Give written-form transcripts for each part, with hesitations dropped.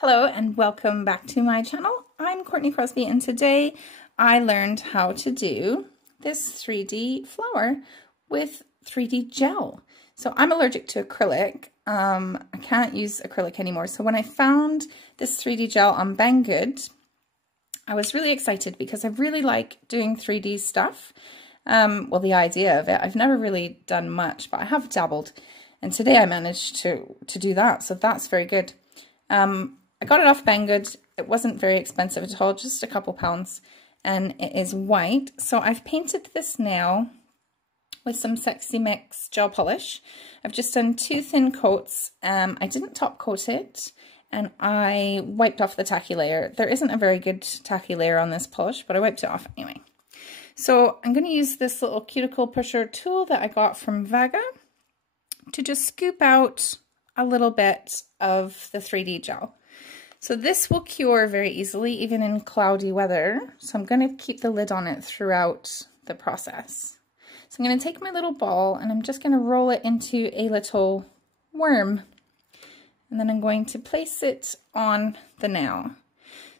Hello and welcome back to my channel. I'm Courtney Crosbie and today I learned how to do this 3D flower with 3D gel. So I'm allergic to acrylic. I can't use acrylic anymore. So when I found this 3D gel on BangGood, I was really excited because I really like doing 3D stuff. Well, the idea of it, I've never really done much, but I have dabbled. And today I managed to do that. So that's very good. I got it off BangGood. It wasn't very expensive at all, just a couple pounds, and it is white. So I've painted this nail with some Sexy Mix gel polish. I've just done 2 thin coats. I didn't top coat it, and I wiped off the tacky layer. There isn't a very good tacky layer on this polish, but I wiped it off anyway. So I'm going to use this little cuticle pusher tool that I got from VAGA to just scoop out a little bit of the 3D gel. So this will cure very easily, even in cloudy weather. So I'm going to keep the lid on it throughout the process. So I'm going to take my little ball and I'm just going to roll it into a little worm. And then I'm going to place it on the nail.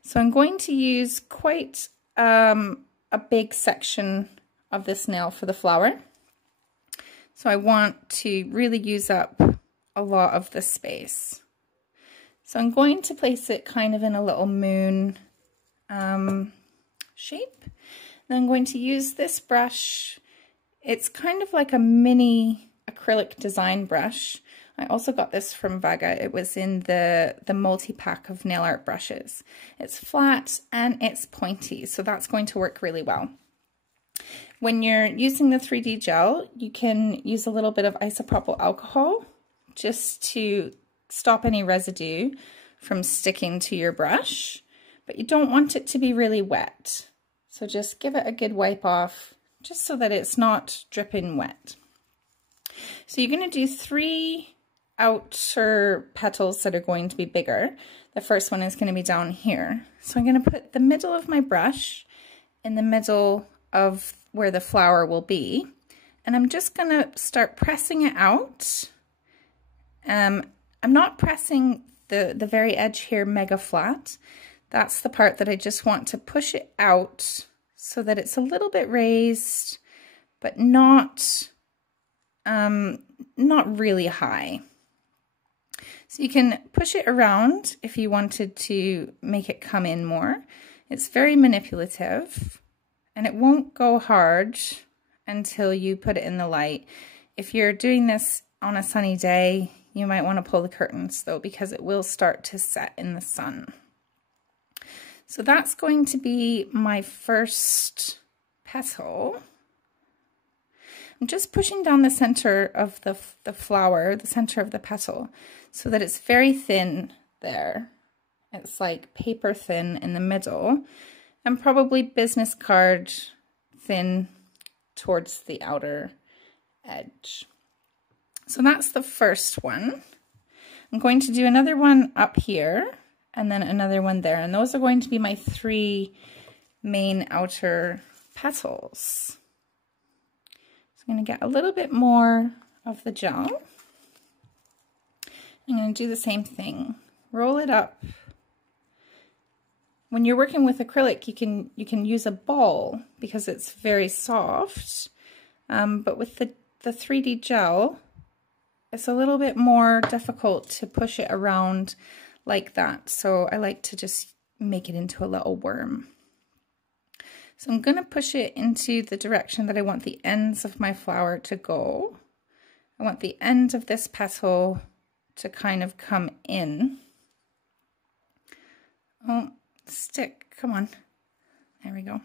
So I'm going to use quite a big section of this nail for the flower. So I want to really use up a lot of the space. So I'm going to place it kind of in a little moon shape. Then I'm going to use this brush. It's kind of like a mini acrylic design brush. I also got this from VAGA. It was in the multi-pack of nail art brushes. It's flat and it's pointy, so that's going to work really well. When you're using the 3D gel, you can use a little bit of isopropyl alcohol just to stop any residue from sticking to your brush, but you don't want it to be really wet. So just give it a good wipe off, just so that it's not dripping wet. So you're going to do 3 outer petals that are going to be bigger. The first one is going to be down here. So I'm going to put the middle of my brush in the middle of where the flower will be, and I'm just going to start pressing it out. I'm not pressing the very edge here mega flat. That's the part that I just want to push it out so that it's a little bit raised, but not really high. So you can push it around if you wanted to make it come in more. It's very manipulative, and it won't go hard until you put it in the light. If you're doing this on a sunny day, you might want to pull the curtains though, because it will start to set in the sun. So that's going to be my first petal. I'm just pushing down the center of the flower, the center of the petal, so that it's very thin there. It's like paper thin in the middle, and probably business card thin towards the outer edge. So that's the first one. I'm going to do another one up here and then another one there. And those are going to be my 3 main outer petals. So I'm going to get a little bit more of the gel. I'm going to do the same thing. Roll it up. When you're working with acrylic, you can use a ball because it's very soft. But with the 3D gel, it's a little bit more difficult to push it around like that. So I like to just make it into a little worm. So I'm going to push it into the direction that I want the ends of my flower to go. I want the end of this petal to kind of come in. Oh, stick, come on. There we go.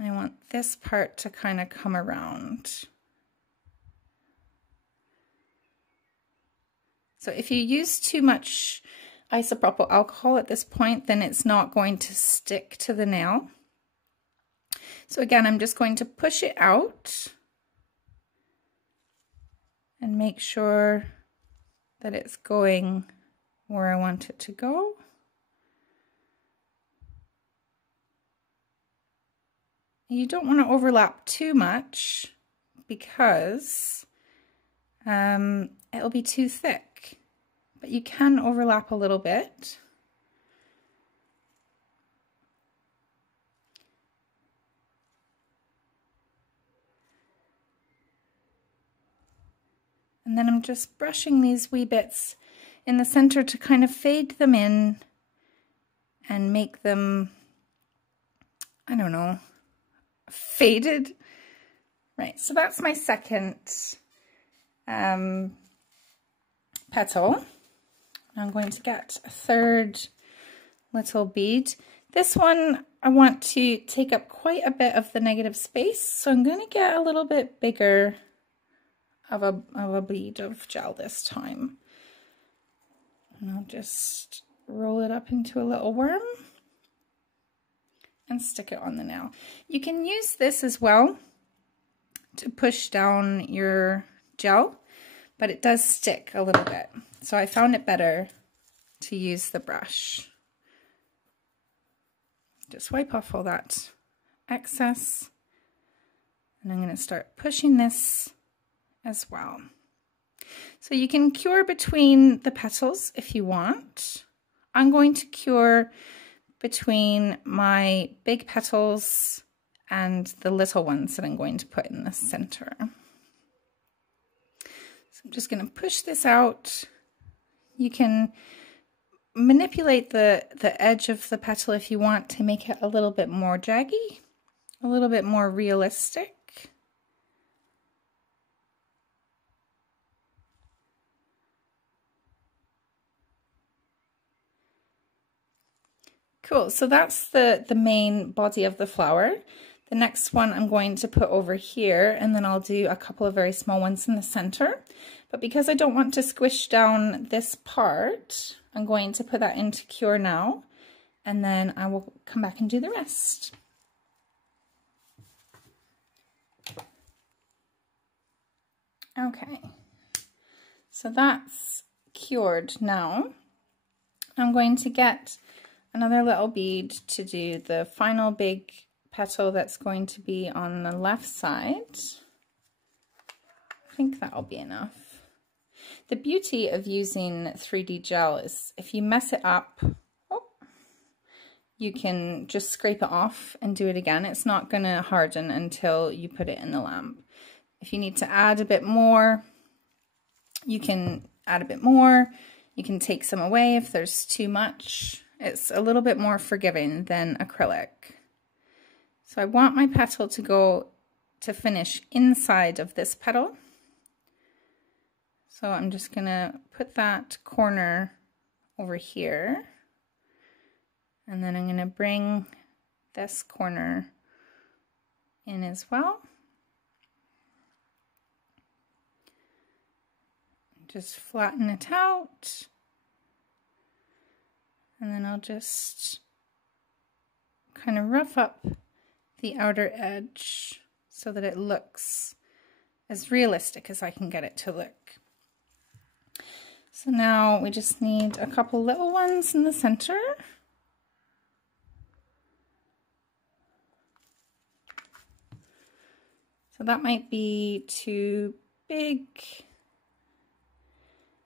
I want this part to kind of come around. So if you use too much isopropyl alcohol at this point, then it's not going to stick to the nail. So again, I'm just going to push it out and make sure that it's going where I want it to go. You don't want to overlap too much because it'll be too thick. but you can overlap a little bit. And then I'm just brushing these wee bits in the center to kind of fade them in and make them, I don't know, faded. Right, so that's my second petal. I'm going to get a third little bead. This one, I want to take up quite a bit of the negative space, so I'm going to get a little bit bigger of a bead of gel this time. And I'll just roll it up into a little worm and stick it on the nail. You can use this as well to push down your gel, but it does stick a little bit. So I found it better to use the brush. Just wipe off all that excess. And I'm going to start pushing this as well. So you can cure between the petals if you want. I'm going to cure between my big petals and the little ones that I'm going to put in the center. So I'm just going to push this out. You can manipulate the edge of the petal if you want to make it a little bit more jaggy, a little bit more realistic. Cool, so that's the main body of the flower. The next one I'm going to put over here, and then I'll do a couple of very small ones in the center. But because I don't want to squish down this part, I'm going to put that into cure now, and then I will come back and do the rest. Okay, so that's cured now. I'm going to get another little bead to do the final big petal that's going to be on the left side. I think that'll be enough. The beauty of using 3D gel is if you mess it up, you can just scrape it off and do it again. It's not going to harden until you put it in the lamp. If you need to add a bit more, you can add a bit more. You can take some away if there's too much. It's a little bit more forgiving than acrylic. So I want my petal to finish inside of this petal. So I'm just gonna put that corner over here. And then I'm gonna bring this corner in as well. Just flatten it out. And then I'll just kind of rough up the outer edge so that it looks as realistic as I can get it to look. So now we just need a couple little ones in the center. So that might be too big.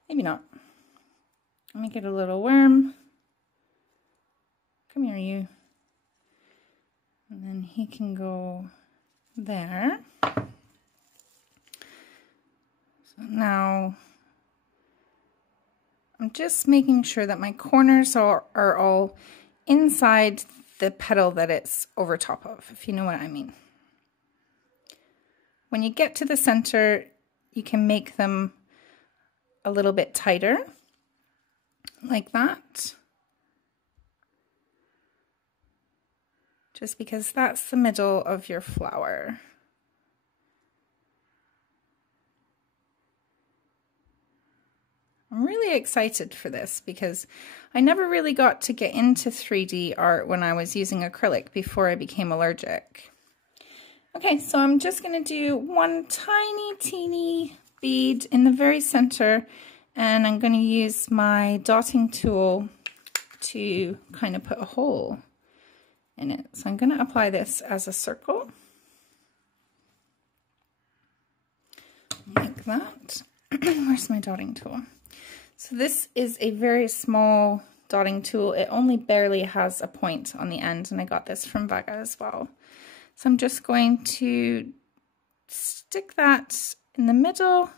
Maybe not. Let me get a little worm. Come here, you. And then he can go there. So now I'm just making sure that my corners are all inside the petal that it's over top of, if you know what I mean. When you get to the center, you can make them a little bit tighter, like that. Just because that's the middle of your flower. I'm really excited for this because I never really got to get into 3D art when I was using acrylic before I became allergic. Okay, so I'm just going to do one tiny, teeny bead in the very center, and I'm going to use my dotting tool to kind of put a hole in it. So I'm going to apply this as a circle, like that. Where's my dotting tool? So this is a very small dotting tool. It only barely has a point on the end, and I got this from VAGA as well. So I'm just going to stick that in the middle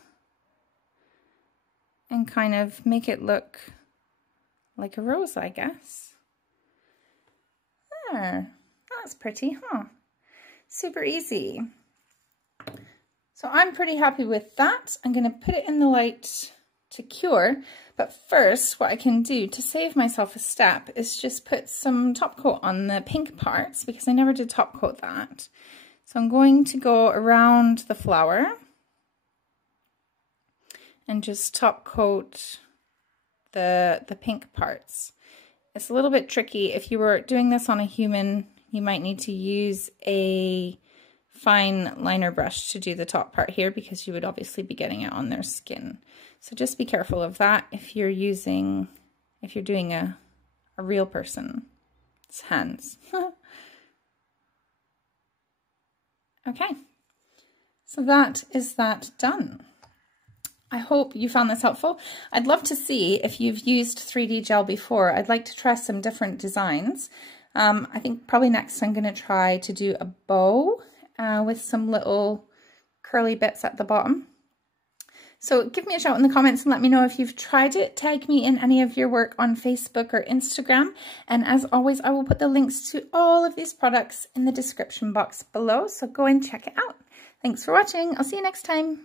and kind of make it look like a rose, I guess. There, that's pretty, huh? Super easy. So I'm pretty happy with that. I'm going to put it in the light to cure, but first what I can do to save myself a step is just put some top coat on the pink parts, because I never did top coat that. So I'm going to go around the flower and just top coat the pink parts. It's a little bit tricky. If you were doing this on a human, you might need to use a fine liner brush to do the top part here, because you would obviously be getting it on their skin. So just be careful of that if you're doing a real person's hands. Okay, so that is that done. I hope you found this helpful. I'd love to see if you've used 3D gel before. I'd like to try some different designs. I think probably next I'm going to try to do a bow with some little curly bits at the bottom. So give me a shout in the comments and let me know if you've tried it. Tag me in any of your work on Facebook or Instagram. And as always, I will put the links to all of these products in the description box below. So go and check it out. Thanks for watching. I'll see you next time.